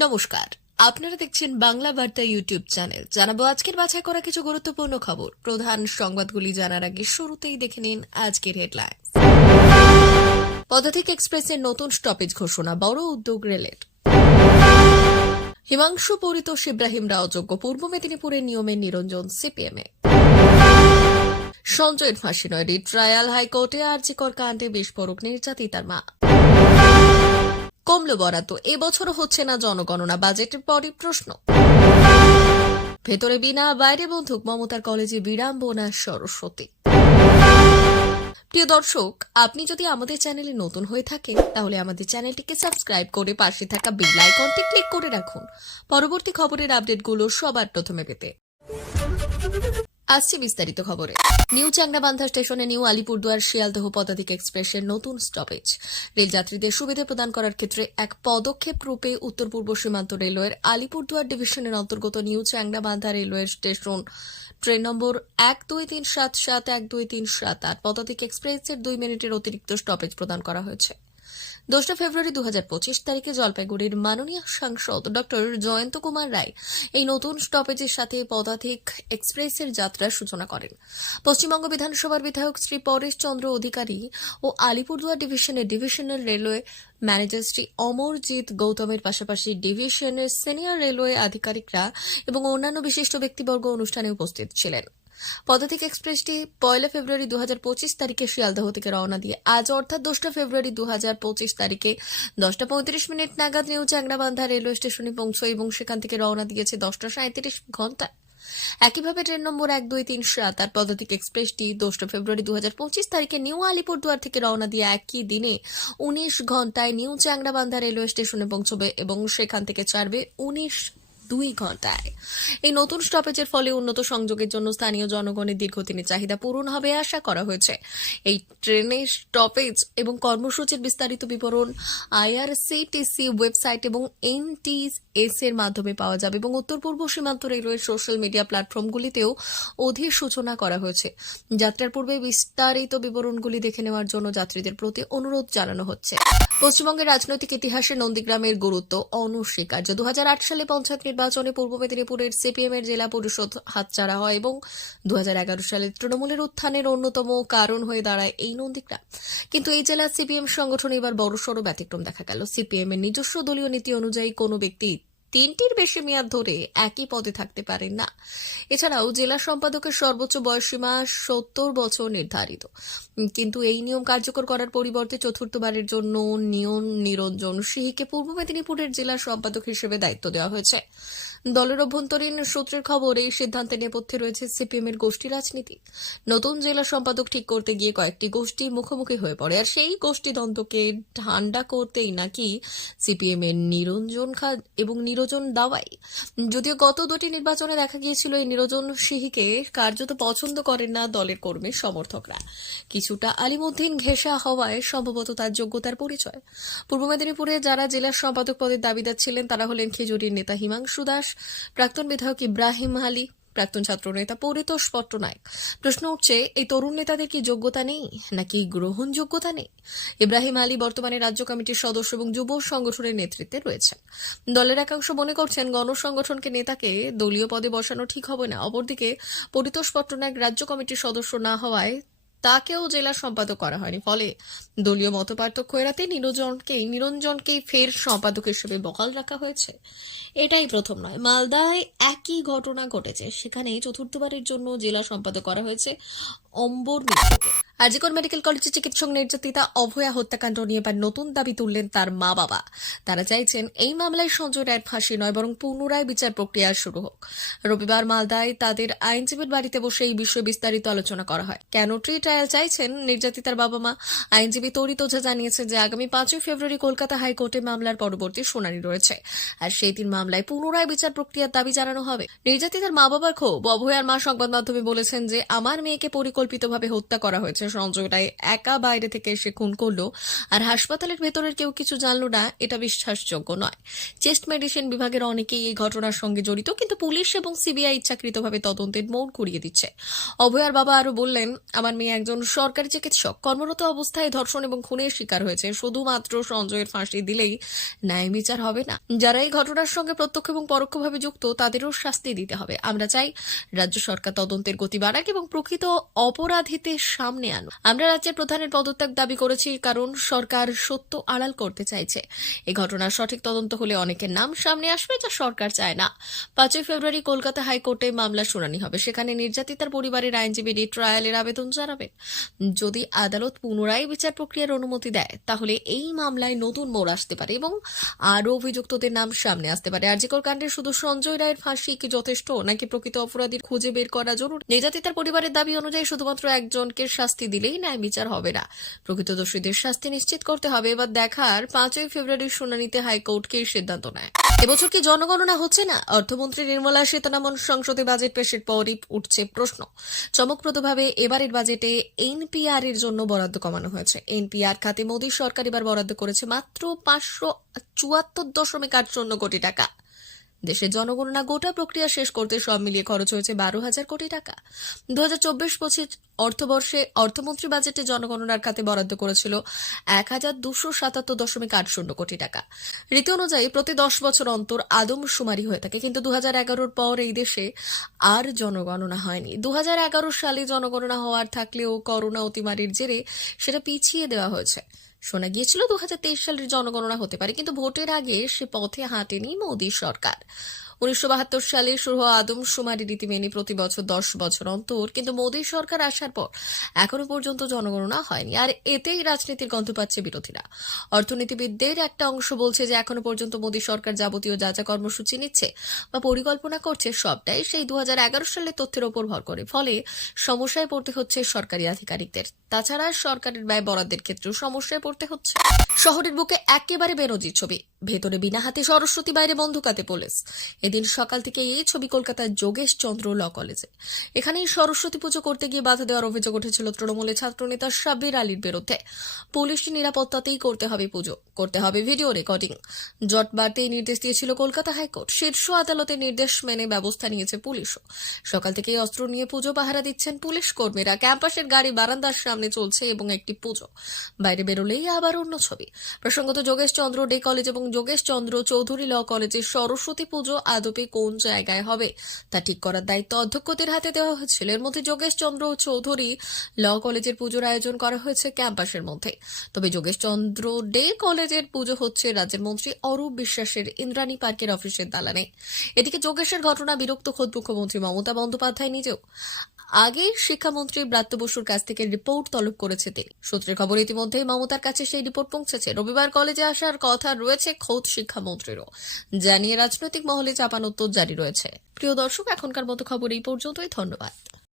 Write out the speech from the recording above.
নমস্কার, আপনারা দেখছেন বাংলা বার্তা ইউটিউব চ্যানেল। জানাবো আজকের বাছাই করা কিছু গুরুত্বপূর্ণ খবর। প্রধান সংবাদগুলি জানার আগে শুরুতেই দেখে নিন আজকের হেডলাইন। পদাতিক এক্সপ্রেসের নতুন স্টপেজ ঘোষণা, বড় উদ্যোগ রেলের। হিমাংশু পরিতোষ ইব্রাহিম রাও যোগ্য, পূর্ব মেদিনীপুরের নিয়মের নিরঞ্জন সিপিএমে। সঞ্জয়ের ফাঁসি নয়, রিট্রায়াল হাইকোর্টে আরজিকর কাণ্ডে বিস্ফোরক, নির্যাতিতার মা। কমলো বরাদ্দ, এবছরও হচ্ছে না জনগণনা, বাজেটের পরই প্রশ্ন। ভেতরে বিনা বাইরে বন্দুক, মমতার কলেজে বিড়ম্বনা সরস্বতী। প্রিয় দর্শক, আপনি যদি আমাদের চ্যানেলে নতুন হয়ে থাকেন তাহলে আমাদের চ্যানেলটিকে সাবস্ক্রাইব করে পাশে থাকা বেল আইকনটি ক্লিক করে রাখুন পরবর্তী খবরের আপডেটগুলো সবার প্রথমে পেতে। আসছে বিস্তারিত খবরে। নিউ চাংড়াবান্ধা স্টেশনে নিউ আলিপুরদুয়ার শিয়ালদহ পদাতিক এক্সপ্রেসের নতুন স্টপেজ। রেলযাত্রীদের সুবিধা প্রদান করার ক্ষেত্রে এক পদক্ষেপ রূপে উত্তর পূর্ব সীমান্ত রেলওয়ের আলিপুরদুয়ার ডিভিশনের অন্তর্গত new Changrabandha railway station train number 1237 1237 পদাতিক এক্সপ্রেসের 2 মিনিটের অতিরিক্ত স্টপেজ প্রদান করা হয়েছে। 2 ফেব্রুয়ারি 2025 তারিখে জলপাইগুড়ির মাননীয় সাংসদ ডক্টর জয়ন্ত কুমার রায় এই নতুন স্টপেজের সাথে পদাতিক এক্সপ্রেসের যাত্রার সূচনা করেন। পশ্চিমবঙ্গ বিধানসভার বিধায়ক শ্রী পরেশ চন্দ্র অধিকারী ও আলিপুরদুয়ার ডিভিশনের divisional railway manager Shri Amarjit গৌতমের পাশাপাশি ডিভিশনের সিনিয়র রেলওয়ে আধিকারিকরা এবং অন্যান্য বিশিষ্ট ব্যক্তিবর্গ অনুষ্ঠানে উপস্থিত ছিলেন। পদাতিক এক্সপ্রেসটি 1 ফেব্রুয়ারি 2025 তারিখে শিয়ালদহ থেকে রওনা দিয়ে আজ অর্থাৎ 2 ফেব্রুয়ারি 2025 তারিখে 10:35 নাগাদ নিউ চাংড়াবান্ধা রেলওয়ে স্টেশনে পৌঁছয় এবং সেখান থেকে রওনা দিয়েছে 10:37 ঘন্টায়। একইভাবে ট্রেন নম্বর 1237 আর পদাতিক এক্সপ্রেসটি 2 ফেব্রুয়ারি 2025 তারিখে নিউ আলিপুরদুয়ার থেকে রওনা দিয়ে একই দিনে 19 ঘন্টায় নিউ চাংড়াবান্ধা রেলওয়ে স্টেশনে পৌঁছবে এবং সেখান থেকে ছাড়বে 2 ঘন্টায়। এই নতুন স্টপেজের ফলে উন্নত সংযোগের জন্য স্থানীয় জনগণের দীর্ঘদিনের চাহিদা পূরণ হবে আশা করা হয়েছে। এই ট্রেনের স্টপেজ এবং কর্মসূচির বিস্তারিত বিবরণ আইআরসিটিসি ওয়েবসাইট এবং এনটিএস এর মাধ্যমে পাওয়া যাবে এবং উত্তর পূর্ব সীমান্ত রেলওয়ের সোশ্যাল মিডিয়া প্ল্যাটফর্মগুলিতেও অধিসূচনা করা হয়েছে। যাত্রার পূর্বে বিস্তারিত বিবরণগুলি দেখে নেওয়ার জন্য যাত্রীদের প্রতি অনুরোধ জানানো হচ্ছে। পশ্চিমবঙ্গের রাজনৈতিক ইতিহাসে নন্দীগ্রামের গুরুত্ব অনস্বীকার্য। 2008 সালে পঞ্চায়েত নির্বাচনে পূর্ব মেদিনীপুরের সিপিএম এর জেলা পরিষদ হাতছাড়া হয় এবং 2011 সালে তৃণমূলের উত্থানের অন্যতম কারণ হয়ে দাঁড়ায় এই নন্দীগ্রাম। কিন্তু এই জেলা সিপিএম সংগঠন এবার বড়সড় ব্যতিক্রম দেখা গেল। সিপিএম এর নিজস্ব দলীয় নীতি অনুযায়ী কোনো ব্যক্তি 3টির বেশি মেয়াদ ধরে একই পদে থাকতে পারেন না। এছাড়াও জেলা সম্পাদকের সর্বোচ্চ বয়সসীমা 70 বছর নির্ধারিত। কিন্তু এই নিয়ম কার্যকর করার পরিবর্তে চতুর্থবারের জন্য নিয়ম নিরঞ্জন সিংহকে পূর্ব মেদিনীপুরের জেলা সম্পাদক হিসেবে দায়িত্ব দেওয়া হয়েছে। দলের অভ্যন্তরীণ সূত্রের খবর, এই সিদ্ধান্তের নেপথ্যে রয়েছে সিপিএম এর গোষ্ঠী রাজনীতি। নতুন জেলা সম্পাদক ঠিক করতে গিয়ে কয়েকটি গোষ্ঠী মুখোমুখি হয়ে পড়ে, আর সেই গোষ্ঠী দ্বন্দ্বকে ঠান্ডা করতেই নাকি সিপিএম এর নিরঞ্জন এবং নিরঞ্জন দাওয়াই। যদিও গত 2টি নির্বাচনে দেখা গিয়েছিল এই নিরঞ্জন সিংহকে কার্যত পছন্দ করেন না দলের কর্মী সমর্থকরা। কিছুটা আলিমুদ্দিন ঘেঁষা হওয়ায় সম্ভবত তার যোগ্যতার পরিচয়। পূর্ব মেদিনীপুরে যারা জেলা সম্পাদক পদের দাবিদার ছিলেন তারা হলেন খেজুরির নেতা হিমাংশু দাস, প্রাক্তন বিধায়ক ইব্রাহিম আলী, প্রাক্তন ছাত্র নেতা পরিতোষ পট্টনায়ক। প্রশ্ন উঠছে, এই তরুণ নেতাদের কি যোগ্যতা নেই নাকি গ্রহণযোগ্যতা নেই? ইব্রাহিম আলী বর্তমানে রাজ্য কমিটির সদস্য এবং যুব সংগঠনের নেতৃত্বে রয়েছেন। দলের একাংশ মনে করছেন গণসংগঠনকে নেতাকে দলীয় পদে বসানো ঠিক হবে না। অপরদিকে পরিতোষ পট্টনায়ক রাজ্য কমিটির সদস্য না হওয়ায় তাকেও জেলা সম্পাদক করা হয়নি। ফলে দলীয় মতপার্থক্য এড়াতে নিরঞ্জনকেই ফের সম্পাদক হিসেবে বহাল রাখা হয়েছে। এটাই প্রথম নয়, মালদায় একই ঘটনা ঘটেছে। সেখানে চতুর্থবারের জন্য জেলা সম্পাদক করা হয়েছে অম্বর মিত্রকে। আরজিকর মেডিকেল কলেজে চিকিৎসক নির্যাতিতা অভয়া হত্যাকাণ্ড নিয়ে এবার নতুন দাবি তুললেন তার মা বাবা। তারা চাইছেন এই মামলায় সঞ্জয় রায়ের ফাঁসি নয়, বরং পুনরায় বিচার প্রক্রিয়া শুরু হোক। রবিবার মালদায় তাদের আইনজীবীর বাড়িতে বসে এই বিষয়ে বিস্তারিত আলোচনা করা হয়। কেন ট্রায়াল চাইছেন নির্যাতিতার বাবা মা? আইনজীবী তরিত ওঝা জানিয়েছেন যে আগামী 5 ফেব্রুয়ারি কলকাতা হাইকোর্টে মামলার পরবর্তী শুনানি রয়েছে, আর সেই দিন মামলায় পুনরায় বিচার প্রক্রিয়ার দাবি জানানো হবে। নির্যাতিতার মা বাবার ক্ষোভ। অভয়ার মা সংবাদ মাধ্যমে বলেছেন যে আমার মেয়েকে পরিকল্পিত পরিকল্পিতভাবে হত্যা করা হয়েছে। সঞ্জয় রায় একা বাইরে থেকে এসে খুন করলো আর হাসপাতালের ভেতরের কেউ কিছু জানলো না, এটা বিশ্বাসযোগ্য নয়। চেস্ট মেডিসিন বিভাগের অনেকেই এই ঘটনার সঙ্গে জড়িত, কিন্তু পুলিশ এবং সিবিআই ইচ্ছাকৃতভাবে তদন্তের মোড় ঘুরিয়ে দিচ্ছে। অভয়ার বাবা আরো বললেন, আমার মেয়ে একজন সরকারি চিকিৎসক, কর্মরত অবস্থায় ধর্ষণ এবং খুনের শিকার হয়েছে। শুধুমাত্র সঞ্জয়ের ফাঁসি দিলেই ন্যায় বিচার হবে না। যারা এই ঘটনার সঙ্গে প্রত্যক্ষ এবং পরোক্ষভাবে যুক্ত তাদেরও শাস্তি দিতে হবে। আমরা চাই রাজ্য সরকার তদন্তের গতি বাড়াক এবং প্রকৃত অপরাধীদের সামনে আনুক। আমরা রাজ্যের প্রধানের পদত্যাগ দাবি করেছি, কারণ সরকার সত্য আড়াল করতে চাইছে। এই ঘটনার সঠিক তদন্ত হলে অনেকের নাম সামনে আসবে, যা সরকার চায় না। 5 ফেব্রুয়ারি কলকাতা হাইকোর্টে মামলা শুনানি হবে। সেখানে নির্যাতিতার পরিবারের আইনজীবী রিট্রায়ালের আবেদন জানাবেন। যদি আদালত পুনরায় বিচার প্রক্রিয়ার অনুমতি দেয়, তাহলে এই মামলায় নতুন মোড় আসতে পারে এবং আরও অভিযুক্তদের নাম সামনে আসতে পারে। আরজিকর কাণ্ডে শুধু সঞ্জয় রায়ের ফাঁসি কি যথেষ্ট, নাকি প্রকৃত অপরাধীর খুঁজে বের করা জরুরি? নির্যাতিতার পরিবারের দাবি অনুযায়ী শুধুমাত্র একজনকে শাস্তি দিলেই ন্যায় বিচার হবে না, প্রকৃত দোষীদের শাস্তি নিশ্চিত করতে হবে। এবার দেখার 5 ফেব্রুয়ারির শুনানিতে হাইকোর্ট কি সিদ্ধান্ত নেয়। এবছর কি জনগণনা হচ্ছে না? অর্থমন্ত্রী নির্মলা সীতারামন সংসদে বাজেট পেশের পরই উঠছে প্রশ্ন। চমকপ্রদভাবে এবারের বাজেটে এনপিআর এর জন্য বরাদ্দ কমানো হয়েছে। এনপিআর খাতে মোদী সরকার এবার বরাদ্দ করেছে মাত্র 574.8 কোটি টাকা। দেশের জনগণনা গোটা প্রক্রিয়া শেষ করতে সব মিলিয়ে খরচ হয়েছে 12,000 কোটি টাকা। 2024-25 অর্থবর্ষে অর্থমন্ত্রী বাজেটে জনগণনার খাতে বরাদ্দ করেছিল 1,277.80 কোটি টাকা। রীতি অনুযায়ী প্রতি 10 বছর অন্তর আদমশুমারি হয়ে থাকে, কিন্তু 2011-র পর এই দেশে আর জনগণনা হয়নি। 2011 সালে জনগণনা হওয়ার থাকলেও করোনা অতিমারির জেরে সেটা পিছিয়ে দেওয়া হয়েছে। শোনা গিয়েছিল 2023 সালের জনগণনা হতে পারে, কিন্তু ভোটের আগে সে পথে হাঁটেনি মোদী সরকার। 1972 সালে শুরু হওয়া আদমশুমারি রীতি মেনে প্রতি বছর 10 বছর অন্তর, কিন্তু মোদী সরকার আসার পর এখনো পর্যন্ত জনগণনা হয়নি। আর এতেই রাজনীতির গন্ধ পাচ্ছে বিরোধীরা। অর্থনীতিবিদদের একটা অংশ বলছে যে এখনো পর্যন্ত মোদী সরকার যাবতীয় যা যা কর্মসূচি নিচ্ছে বা পরিকল্পনা করছে, সবটাই সেই 2011 সালের তথ্যের ওপর ভর করে। ফলে সমস্যায় পড়তে হচ্ছে সরকারি আধিকারিকদের। তাছাড়া সরকারের ব্যয় বরাদ্দের ক্ষেত্রেও সমস্যায় পড়তে হচ্ছে। শহরের বুকে একেবারে বেনজির ছবি, ভেতরে বিনা হাতে সরস্বতী, বাইরে বন্দুক হাতে পুলিশ। এদিন সকাল থেকে এই ছবি কলকাতার যোগেশ চন্দ্র ল কলেজে। এখানেই সরস্বতী পুজো করতে গিয়ে বাধা দেওয়ার অভিযোগ উঠেছিল তৃণমূলের ছাত্রনেতা সাব্বির আলীর বিরুদ্ধে। পুলিশি নিরাপত্তাতেই করতে হবে পুজো, করতে হবে ভিডিও রেকর্ডিং। জট বাড়তেই নির্দেশ দিয়েছিল কলকাতা হাইকোর্ট। শীর্ষ আদালতের নির্দেশ মেনে ব্যবস্থা নিয়েছে পুলিশও। সকাল থেকেই অস্ত্র নিয়ে পুজো পাহারা দিচ্ছেন পুলিশ কর্মীরা। ক্যাম্পাসের গাড়ি বারান্দার সামনে চলছে এবং একটি পুজো, বাইরে বেরোলেই আবার অন্য ছবি। প্রসঙ্গত, যোগেশ চন্দ্র ডে কলেজ এবং যোগেশ চন্দ্র চৌধুরী ল কলেজের সরস্বতী পুজো আদপে কোন জায়গায় হবে তা ঠিক করার দায়িত্ব অধ্যক্ষদের হাতে দেওয়া হয়েছিল। এর মধ্যে যোগেশ চন্দ্র চৌধুরী ল কলেজের পুজোর আয়োজন করা হয়েছে ক্যাম্পাসের মধ্যে। তবে যোগেশ চন্দ্র ডে কলেজের পুজো হচ্ছে রাজ্যের মন্ত্রী অরূপ বিশ্বাসের ইন্দ্রাণী পার্কের অফিসের দালানে। এদিকে যোগেশের ঘটনা বিরক্ত খোদ মুখ্যমন্ত্রী মমতা বন্দ্যোপাধ্যায় নিজেও। আগে শিক্ষামন্ত্রী ব্রাত্য বসুর কাছ থেকে রিপোর্ট তলব করেছে তিনি। সূত্রের খবর, ইতিমধ্যেই মমতার কাছে সেই রিপোর্ট পৌঁছেছে। রবিবার কলেজে আসার কথা রয়েছে খোদ শিক্ষামন্ত্রীরও, জানিয়ে রাজনৈতিক মহলে চাপানোত্তর জারি রয়েছে। প্রিয় দর্শক, এখনকার মতো খবর এই পর্যন্তই। ধন্যবাদ।